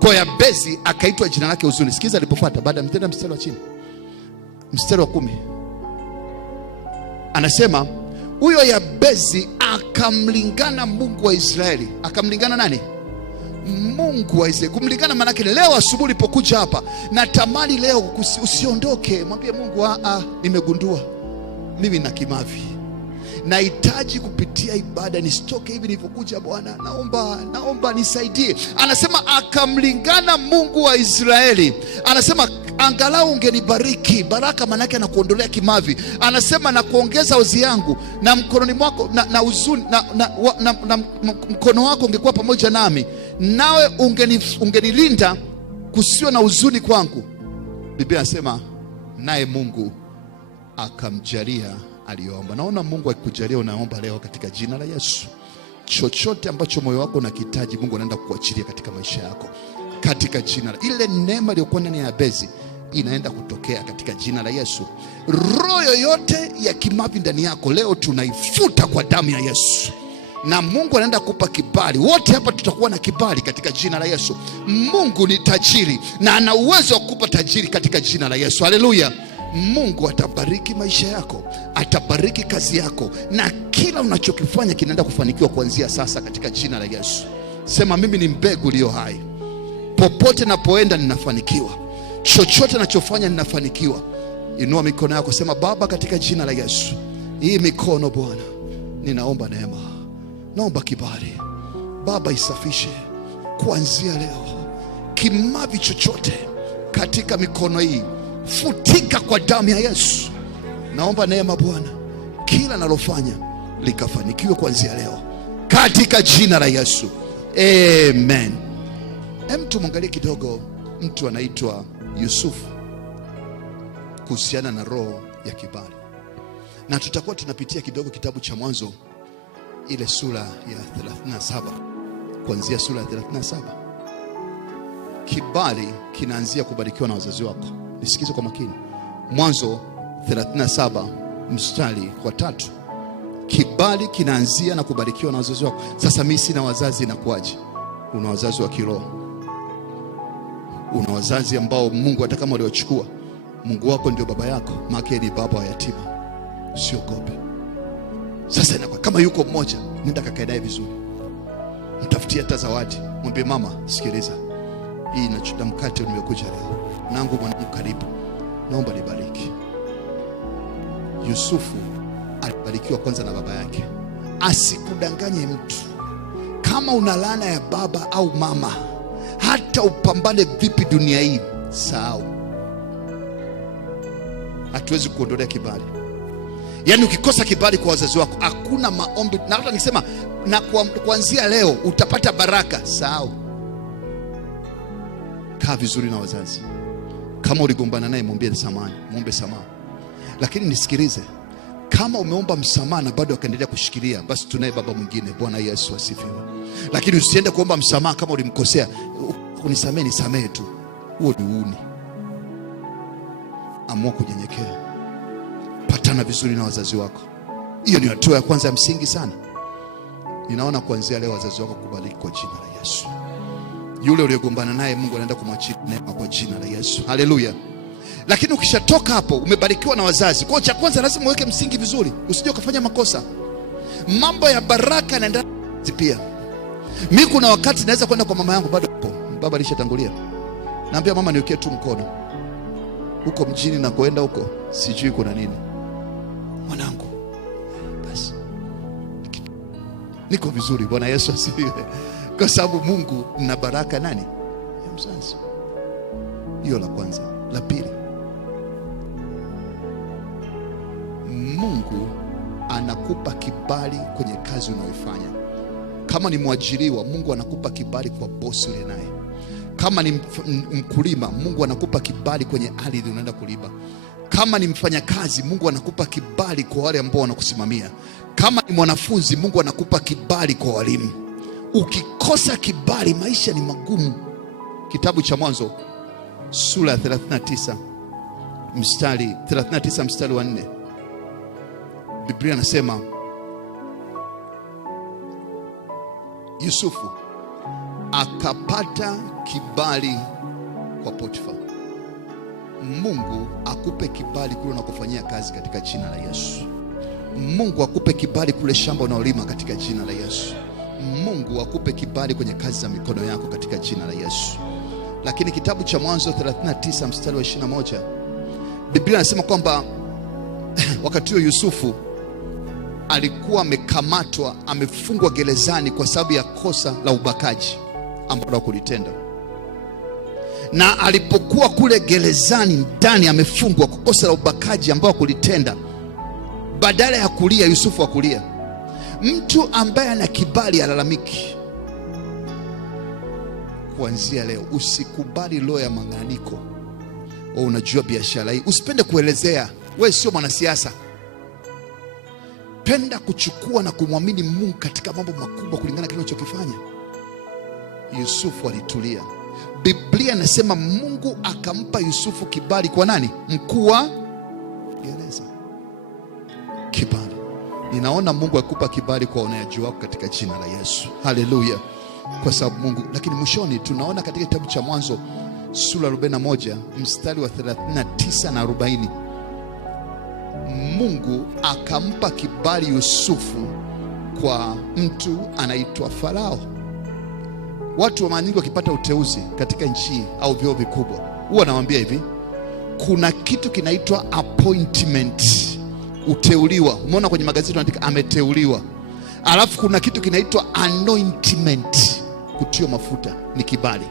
Kwa Yabezi akaitwa jina lake huzuni. Sikiza alipofuata baada ya mstari wa chini. Mstari wa 10. Anasema huyo Yabezi akamlingana Mungu wa Israeli. Akamlingana nani? Mungu wa Israeli. Kumlingana maana yake leo asubuhi ulipokuja hapa, natamani leo usiondoke, mwambie Mungu, nimegundua mimi na kimavi, nahitaji kupitia ibada nisitoke hivi nilipokuja. Bwana, naomba nisaidie. Anasema akamlingana Mungu wa Israeli. Anasema angalau ungenibariki. Baraka maana yake anakuondolea kimavi. Anasema na kuongeza uzi yangu, na mkononi mwako na uzuni na mkono wako ungekuwa pamoja nami, nawe ungenilinda kusiwe na huzuni kwangu. Biblia inasema naye Mungu akamjalia aliomba. Naona Mungu akikujalia unaomba leo katika jina la Yesu. Chochote ambacho moyo wako unakihitaji, Mungu anaenda kuachilia katika maisha yako katika jina la. Ile neema iliyokuwa ndani ya Yabezi inaenda kutokea katika jina la Yesu. Roho yoyote ya kimavi ndani yako leo tunaifuta kwa damu ya Yesu, na Mungu anaenda kukupa kibali. Wote hapa tutakuwa na kibali katika jina la Yesu. Mungu ni tajiri na ana uwezo wa kukupa tajiri katika jina la Yesu. Haleluya. Mungu atabariki maisha yako, atabariki kazi yako, na kila unachokifanya kinaenda kufanikiwa kuanzia sasa katika jina la Yesu. Sema mimi ni mbegu iliyo hai. Popote napoenda ninafanikiwa. Chochote nachofanya ninafanikiwa. Inua mikono yako, sema Baba, katika jina la Yesu, hii mikono Bwana, ninaomba neema, naomba kibali. Baba, isafishe kuanzia leo kimavi chochote katika mikono hii, futika kwa damu ya Yesu. Naomba neema Bwana, kila nalofanya likafanikiwe kuanzia leo katika jina la Yesu. Amen. Mtu mwangalie kidogo, mtu anaitwa Yusufu, kuhusiana na roho ya kibali. Na tutakuwa tunapitia kidogo kitabu cha Mwanzo, ile sura ya 37, kuanzia sura ya 37. Kibali kinaanzia kubarikiwa na wazazi wako. Nisikize kwa makini. Mwanzo 37 mstari wa 3. Kibali kinaanzia na kubarikiwa na wazazi wako. Sasa mimi sina wazazi, inakuaje? Una wazazi wa kiroho. Una wazazi ambao Mungu hata kama waliochukua, Mungu wako ndio baba yako, maana ni baba wa yatima. Usiogope. Sasa inakuwa kama yuko mmoja, nenda kakae naye vizuri. Mtafutie hata zawadi. Mwambie mama, sikiliza, hii na mkate nimekuja leo. Nangu mwanangu karibu, naomba nibariki. Yusufu alibarikiwa kwanza na baba yake. Asikudanganye mtu. Kama una laana ya baba au mama, hata upambane vipi dunia hii, sahau. Hatuwezi kuondolea kibali. Yaani ukikosa kibali kwa wazazi wako, hakuna maombi. Na hata nikisema na kuanzia leo utapata baraka, sahau. Kaa vizuri na wazazi. Kama uligombana naye, muombe samaha. Lakini nisikilize, kama umeomba msamaha na bado akaendelea kushikilia, basi tunaye baba mwingine. Bwana Yesu asifiwe. Lakini usiende kuomba msamaha kama ulimkosea. Nisamehe tu. Huo ni uuni. Amua kunyenyekea. Patana vizuri na wazazi wako. Hiyo ni hatua ya kwanza ya msingi sana. Ninaona kuanzia leo wazazi wako kubariki kwa jina la Yesu. Yule uliyogombana naye, Mungu anaenda kumwachia neema kwa jina la Yesu. Haleluya. Lakini ukishatoka hapo, umebarikiwa na wazazi. Kwa cha kwanza lazima uweke msingi vizuri, usije ukafanya makosa. Mambo ya baraka yanaenda pia. Mimi kuna wakati naweza kwenda kwa mama yangu, bado hapo baba alishatangulia, naambia mama, niwekee tu mkono huko mjini na kuenda huko, sijui kuna nini mwanangu, basi niko vizuri. Bwana Yesu asifiwe. Kwa sababu Mungu na baraka nani? Ya mzazi. Hiyo la kwanza. La pili, Mungu anakupa kibali kwenye kazi unayoifanya. Kama ni mwajiriwa, Mungu anakupa kibali kwa bosi ule naye. Kama ni mkulima, Mungu anakupa kibali kwenye ardhi unaenda kulima. Kama ni mfanyakazi, Mungu anakupa kibali kwa wale ambao wanakusimamia. Kama ni mwanafunzi, Mungu anakupa kibali kwa walimu. Ukikosa kibali, maisha ni magumu. Kitabu cha Mwanzo sura ya 39 mstari wa 4. Biblia inasema Yusufu akapata kibali kwa Potifa. Mungu akupe kibali kule unakofanyia kazi katika jina la Yesu. Mungu akupe kibali kule shamba unaolima katika jina la Yesu. Mungu akupe kibali kwenye kazi za mikono yako katika jina la Yesu. Lakini kitabu cha Mwanzo 39 mstari wa 21, Biblia inasema kwamba wakati huo Yusufu alikuwa amekamatwa, amefungwa gerezani kwa sababu ya kosa la ubakaji ambalo kulitenda. Na alipokuwa kule gerezani ndani amefungwa kwa kosa la ubakaji ambao kulitenda, badala ya kulia Yusufu akulia. Mtu ambaye ana kibali alalamiki. Kuanzia leo usikubali roho ya mang'aniko. Unajua biashara hii, usipende kuelezea. Wewe sio mwanasiasa. Penda kuchukua na kumwamini Mungu katika mambo makubwa kulingana na kile unachokifanya. Yusufu alitulia. Biblia inasema Mungu akampa Yusufu kibali kwa nani? Mkuu wa gereza. Kibali. Ninaona Mungu akupa kibali kwa unayaji wako katika jina la Yesu. Haleluya. Kwa sababu Mungu, lakini mwishoni tunaona katika kitabu cha Mwanzo sura 41 mstari wa 39 na 40, Mungu akampa kibali Yusufu kwa mtu anaitwa Farao. Watu wa nyingi wakipata uteuzi katika nchi au vyeo vikubwa, huwa nawaambia hivi, kuna kitu kinaitwa appointment, uteuliwa. Umeona kwenye magazeti wanaandika ameteuliwa. Alafu kuna kitu kinaitwa anointment, kutiwa mafuta, ni kibali.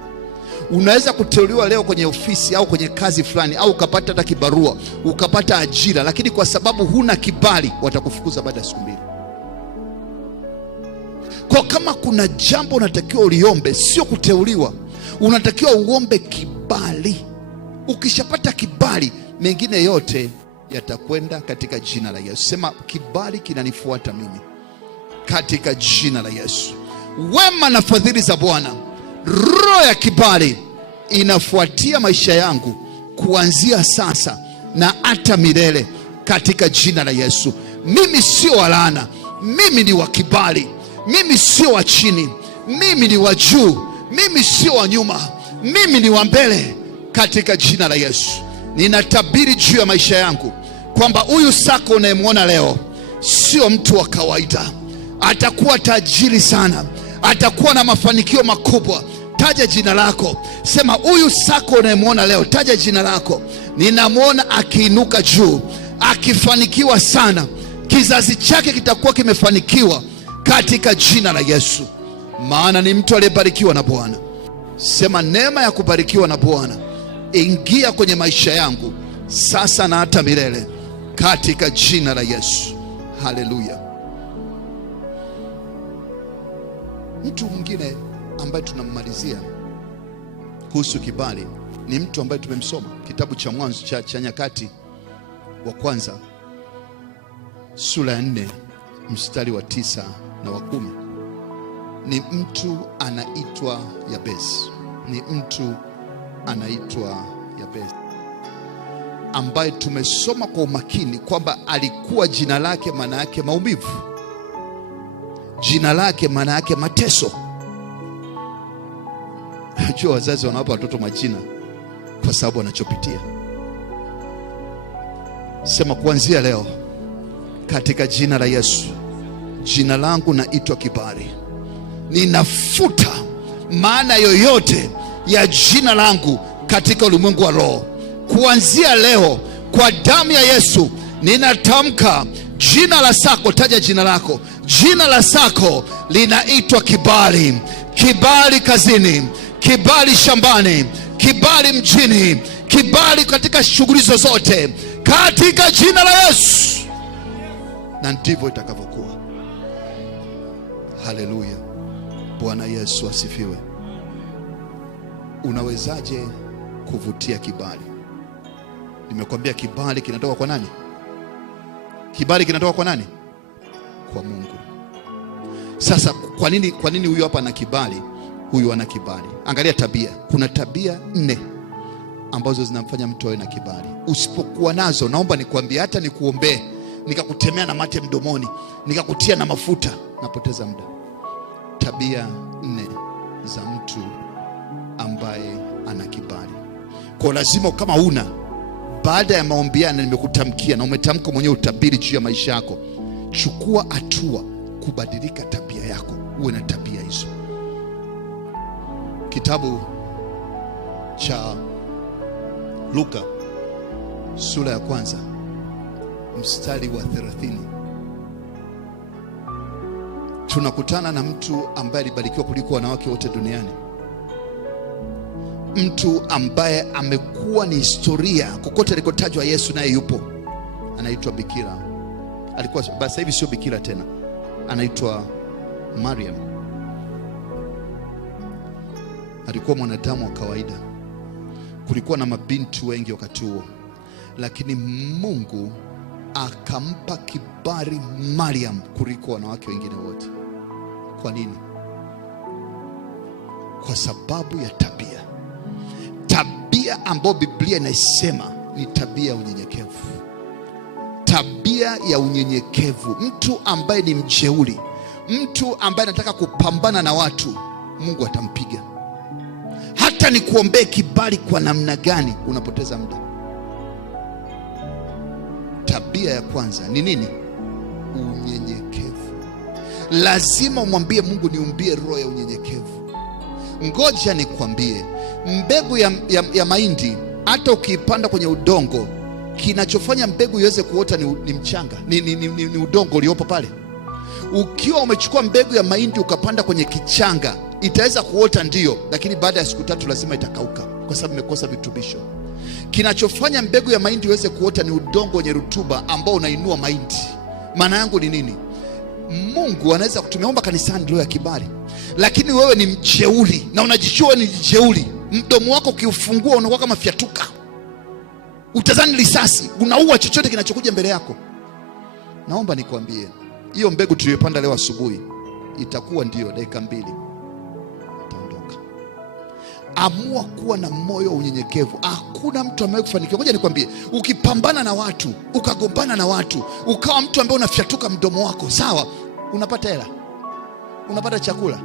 Unaweza kuteuliwa leo kwenye ofisi au kwenye kazi fulani, au ukapata hata kibarua, ukapata ajira, lakini kwa sababu huna kibali watakufukuza baada ya siku mbili. Kwa kama kuna jambo unatakiwa uliombe, sio kuteuliwa, unatakiwa uombe kibali. Ukishapata kibali, mengine yote yatakwenda katika jina la Yesu. Sema, kibali kinanifuata mimi katika jina la Yesu. Wema na fadhili za Bwana, roho ya kibali inafuatia maisha yangu kuanzia sasa na hata milele katika jina la Yesu. Mimi sio wa laana, mimi ni wa kibali. Mimi sio wa chini, mimi ni wa juu. Mimi sio wa nyuma, mimi ni wa mbele katika jina la Yesu. Ninatabiri juu ya maisha yangu kwamba huyu Sako unayemwona leo sio mtu wa kawaida. Atakuwa tajiri sana, atakuwa na mafanikio makubwa. Taja jina lako. Sema, huyu Sako unayemwona leo, taja jina lako. Ninamwona akiinuka juu, akifanikiwa sana. Kizazi chake kitakuwa kimefanikiwa katika jina la Yesu, maana ni mtu aliyebarikiwa na Bwana. Sema, neema ya kubarikiwa na Bwana ingia kwenye maisha yangu sasa na hata milele katika jina la Yesu. Haleluya. Mtu mwingine ambaye tunammalizia kuhusu kibali ni mtu ambaye tumemsoma kitabu cha Mwanzo cha Nyakati wa kwanza sura ya 4 mstari wa 9 na wa 10. Ni mtu anaitwa Yabesi. Ni mtu anaitwa Yabesi ambaye tumesoma kwa umakini kwamba alikuwa jina lake maana yake maumivu, jina lake maana yake mateso. Najua wazazi wanawapa watoto majina kwa sababu wanachopitia. Sema, kuanzia leo katika jina la Yesu, jina langu naitwa kibali. Ninafuta maana yoyote ya jina langu katika ulimwengu wa roho. Kuanzia leo kwa damu ya Yesu ninatamka jina la Sako. Taja jina lako. Jina la Sako linaitwa kibali. Kibali kazini, kibali shambani, kibali mjini, kibali katika shughuli zozote katika jina la Yesu. Na ndivyo itakavyokuwa. Haleluya. Bwana Yesu asifiwe. Unawezaje kuvutia kibali? Nimekwambia kibali kinatoka kwa nani? Kibali kinatoka kwa nani? Kwa Mungu. Sasa kwa nini huyu hapa ana kibali, huyu ana kibali? Angalia tabia. Kuna tabia 4 ambazo zinamfanya mtu awe na kibali. Usipokuwa nazo, naomba nikwambie, hata nikuombee, nikakutemea na mate mdomoni, nikakutia na mafuta, napoteza muda. Tabia 4 za mtu ambaye ana kibali. Kwa lazima kama una, baada ya maombiana nimekutamkia na umetamka mwenyewe utabiri juu ya maisha yako, chukua hatua kubadilika tabia yako, uwe na tabia hizo. Kitabu cha Luka sura ya 1 mstari wa 30, tunakutana na mtu ambaye alibarikiwa kuliko wanawake wote duniani, mtu ambaye amekuwa ni historia kokote alikotajwa Yesu naye yupo. Anaitwa bikira, alikuwa basi hivi sio bikira tena, anaitwa Mariam. Alikuwa mwanadamu wa kawaida. Kulikuwa na mabinti wengi wakati huo, lakini Mungu akampa kibali Mariam kuliko wanawake wengine wote. Kwa nini? Kwa sababu ya tabia. Tabia ambayo Biblia inasema ni tabia ya unyenyekevu. Tabia ya unyenyekevu. Mtu ambaye ni mjeuri, mtu ambaye anataka kupambana na watu, Mungu atampiga. Hata ni kuombee kibali kwa namna gani, unapoteza muda. Tabia ya kwanza ni nini? Unyenyekevu. Lazima umwambie Mungu, niumbie roho ya unyenyekevu. Ngoja nikwambie, mbegu ya mahindi hata ukiipanda kwenye udongo, kinachofanya mbegu iweze kuota ni mchanga, ni udongo uliopo pale. Ukiwa umechukua mbegu ya mahindi ukapanda kwenye kichanga, itaweza kuota ndio, lakini baada ya siku 3 lazima itakauka kwa sababu imekosa virutubisho. Kinachofanya mbegu ya mahindi iweze kuota ni udongo wenye rutuba ambao unainua mahindi. Maana yangu ni nini? Mungu anaweza kutumeomba kanisani roho ya kibali, lakini wewe ni mjeuri na unajijua ni mjeuri. Mdomo wako ukiufungua unakuwa kama fiatuka, utazani risasi, unaua chochote kinachokuja mbele yako. Naomba nikwambie, hiyo mbegu tuliyopanda leo asubuhi itakuwa ndio dakika 2 itaondoka. Amua kuwa na moyo unyenyekevu. Hakuna mtu ambaye kufanikiwa. Ngoja nikwambie, ukipambana na watu, ukagombana na watu, ukawa mtu ambaye unafiatuka mdomo wako, sawa, unapata hela, unapata chakula,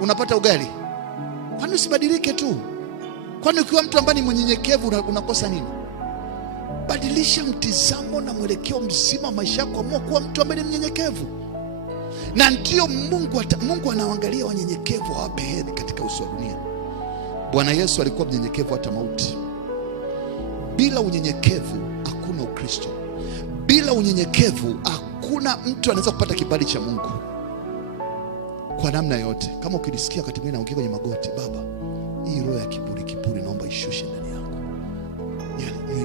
unapata ugali. Kwani usibadilike tu? Kwani ukiwa mtu ambaye ni mnyenyekevu unakosa nini? Badilisha mtizamo na mwelekeo mzima maisha yako, amua kuwa mtu ambaye ni mnyenyekevu. Na ndio Mungu anaangalia wanyenyekevu, awape heri katika uso wa dunia. Bwana Yesu alikuwa mnyenyekevu hata mauti. Bila unyenyekevu hakuna Ukristo. Bila unyenyekevu hakuna mtu anaweza kupata kibali cha Mungu kwa namna yote. Kama ukilisikia wakati mwingine naongea kwenye magoti, Baba, hii roho ya kiburi naomba ishushe ndani yangu.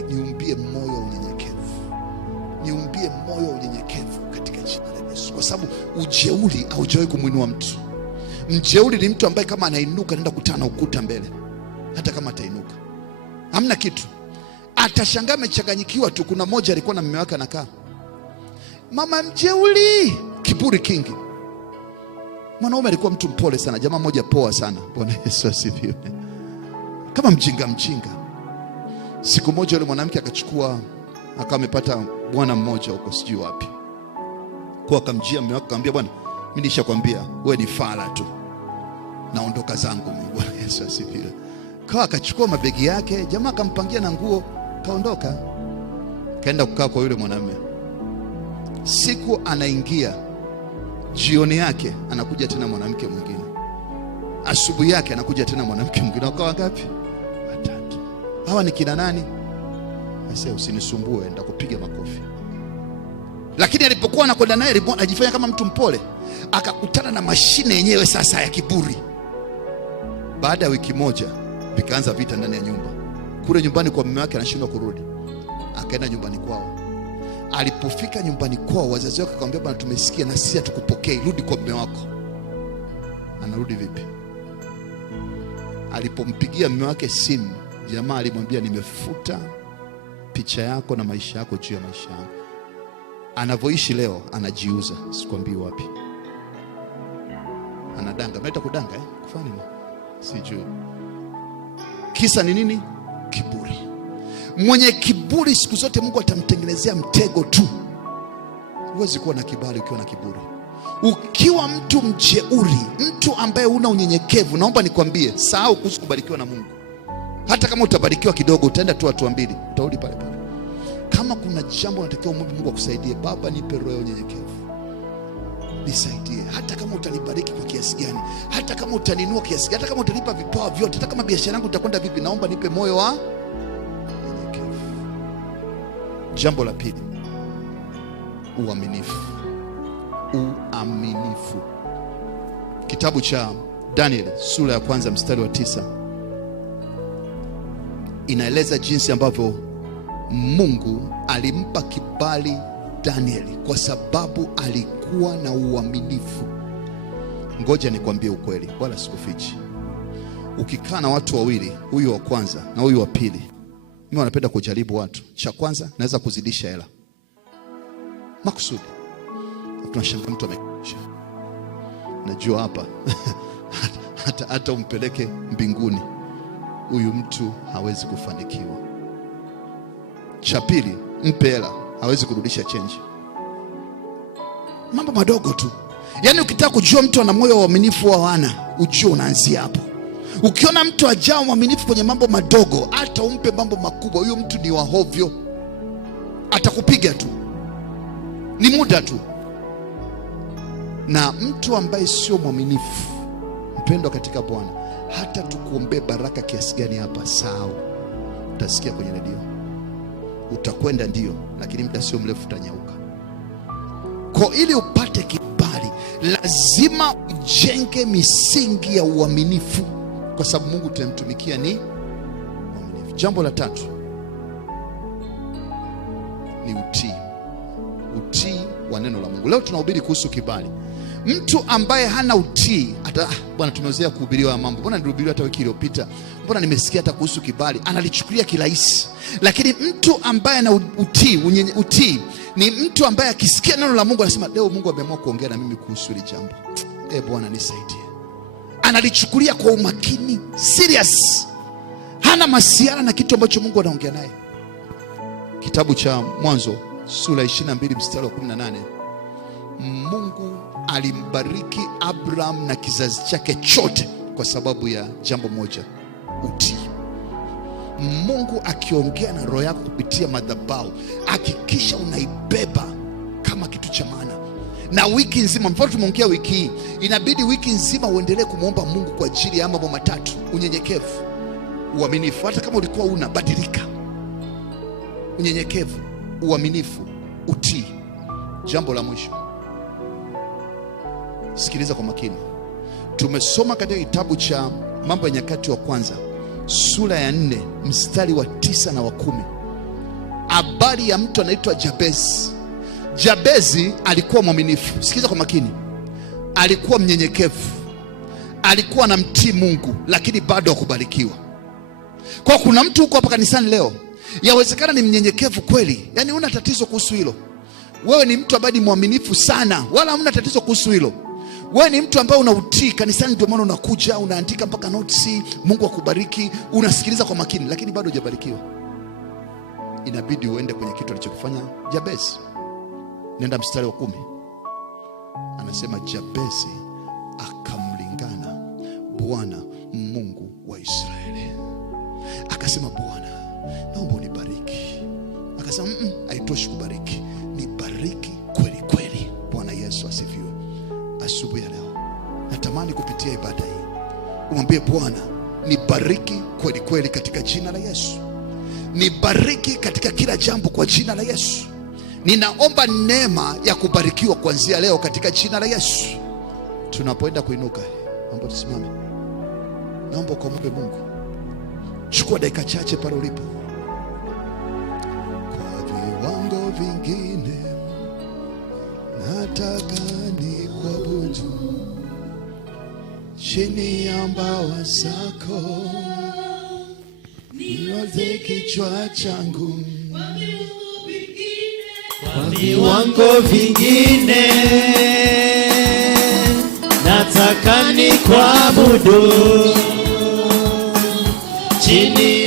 Niumbie moyo wa unyenyekevu. Niumbie moyo wa unyenyekevu katika jina la Yesu. Kwa sababu ujeuri haujawahi kumuinua mtu. Mjeuri ni mtu ambaye kama anainuka anaenda kutana ukuta mbele. Hata kama atainuka, hamna kitu. Atashangaa amechanganyikiwa tu. Kuna mmoja alikuwa na mume wake anakaa, mama mjeuri, kiburi kingi. Mwanaume alikuwa mtu mpole sana, jamaa mmoja poa sana. Bwana Yesu asifiwe. Kama mjinga. Siku moja yule mwanamke akawa amepata bwana mmoja huko sijui wapi. Kwa akamjia mume wake akamwambia, bwana, mimi nishakwambia wewe ni fala tu, naondoka zangu mimi. Bwana Yesu asifiwe. Kwa akachukua mabegi yake, jamaa akampangia na nguo, kaondoka, kaenda kukaa kwa yule mwanamume. Siku anaingia, jioni yake anakuja tena mwanamke mwingine, asubuhi yake anakuja tena mwanamke mwingine. Wakawa ngapi? 3. Hawa ni kina nani? Asa, usinisumbue, enda kupiga makofi. Lakini alipokuwa anakwenda naye, alijifanya kama mtu mpole, akakutana na mashine yenyewe sasa ya kiburi. Baada ya wiki moja vikaanza vita ndani ya nyumba. Kule nyumbani kwa mume wake anashindwa kurudi, akaenda nyumbani kwao. Alipofika nyumbani kwao, wazazi wake akamwambia, bwana, tumesikia na sisi hatukupokei, rudi kwa mume wako. Anarudi vipi? Alipompigia mume wake simu, jamaa alimwambia, nimefuta picha yako na maisha yako juu ya maisha yangu. Anavyoishi leo anajiuza, sikwambii wapi. Anadanga, mnaita kudanga kufanya nini? Sijui. Kisa ni nini? kiburi. Mwenye kiburi siku zote Mungu atamtengenezea mtego tu. Huwezi kuwa na kibali ukiwa na kiburi. Ukiwa mtu mjeuri, mtu ambaye una unyenyekevu, naomba nikwambie, sahau kuhusu kubarikiwa na Mungu. Hata kama utabarikiwa kidogo, utaenda tu hatua mbili, utarudi pale pale. Kama kuna jambo unatakiwa Mungu akusaidie, Baba nipe roho ya unyenyekevu, nisaidie. Hata kama utanibariki kwa kiasi gani, hata kama utaninua kiasi gani, hata kama utanipa vipawa vyote, hata kama biashara yangu itakwenda vipi, naomba nipe moyo wa unyenyekevu. Jambo la pili, uaminifu. Uaminifu. Kitabu cha Daniel sura ya 1 mstari wa 9 inaeleza jinsi ambavyo Mungu alimpa kibali Danieli kwa sababu alikuwa na uaminifu. Ngoja nikwambie ukweli, wala sikufichi. Ukikaa na watu wawili, huyu wa kwanza na huyu wa pili, mimi wanapenda kujaribu watu. Cha kwanza naweza kuzidisha hela makusudi, tunashangaa mtu amekisha. Najua hapa hata umpeleke mbinguni, huyu mtu hawezi kufanikiwa. Cha pili, mpe hela, hawezi kurudisha change. Mambo madogo tu. Yaani ukitaka kujua mtu ana moyo wa uaminifu au hana, ujue unaanzia hapo. Ukiona mtu ajao mwaminifu kwenye mambo madogo, hata umpe mambo makubwa, huyo mtu ni wahovyo. Atakupiga tu. Ni muda tu. Na mtu ambaye sio mwaminifu, mpendwa katika Bwana, hata tukuombee baraka kiasi gani hapa, sawa, utasikia kwenye redio, utakwenda ndio, lakini muda sio mrefu utanyauka. Kwa ili upate kibali, lazima ujenge misingi ya uaminifu, kwa sababu Mungu tunamtumikia ni mwaminifu. Jambo la tatu ni utii. Utii wa neno la Mungu. Leo tunahubiri kuhusu kibali. Mtu ambaye hana utii, bwana tumezoea kuhubiriwa mambo. Mbona nilihubiriwa hata wiki iliyopita? Mbona nimesikia hata kuhusu kibali? Analichukulia kirahisi. Lakini mtu ambaye ana utii ni mtu ambaye akisikia neno la Mungu anasema, leo Mungu ameamua kuongea na mimi kuhusu hili jambo. Bwana nisaidie. Analichukulia kwa umakini, serious. Hana masiara na kitu ambacho Mungu anaongea naye. Kitabu cha Mwanzo sura 22 mstari wa 18. Mungu alimbariki Abraham na kizazi chake chote kwa sababu ya jambo moja, utii. Mungu akiongea na roho yako kupitia madhabahu, hakikisha unaibeba kama kitu cha maana. Na wiki nzima, mfano tumeongea wiki hii, inabidi wiki nzima uendelee kumwomba Mungu kwa ajili ya mambo matatu: unyenyekevu, uaminifu. Hata kama ulikuwa unabadilika. Unyenyekevu, uaminifu, utii. Jambo la mwisho, sikiliza kwa makini. Tumesoma katika kitabu cha Mambo ya Nyakati wa Kwanza sura ya 4 mstari wa 9 na wa 10, habari ya mtu anaitwa Jabezi. Jabezi alikuwa mwaminifu. Sikiliza kwa makini. Alikuwa mnyenyekevu, alikuwa anamtii Mungu, lakini bado hakubarikiwa. Kwa kuna mtu huko hapa kanisani leo, yawezekana ni mnyenyekevu kweli, yani una tatizo kuhusu hilo. Wewe ni mtu ambaye ni mwaminifu sana, wala huna tatizo kuhusu hilo. Wewe ni mtu ambaye unautii kanisani, ndio maana unakuja, unaandika mpaka notes, Mungu akubariki, unasikiliza kwa makini, lakini bado hujabarikiwa. Inabidi uende kwenye kitu alichokifanya Jabezi. Nenda mstari wa 10. Anasema Jabezi akamlingana Bwana Mungu wa Israeli. Akasema, Bwana, naomba unibariki. Akasema, haitoshi kubariki, nibariki kweli kweli. Bwana Yesu asifiwe. Asubuhi ya leo natamani kupitia ibada hii umwambie Bwana, nibariki kweli kweli katika jina la Yesu. Nibariki katika kila jambo kwa jina la Yesu. Ninaomba neema ya kubarikiwa kuanzia leo katika jina la Yesu. Tunapoenda kuinuka, naomba tusimame. Naomba ukamwombe Mungu. Chukua dakika chache pale ulipo. Kwa viwango vingine nataka nikuabudu, chini ya mbawa zako nioze kichwa changu. Kwa viwango vingine nataka nikuabudu, chini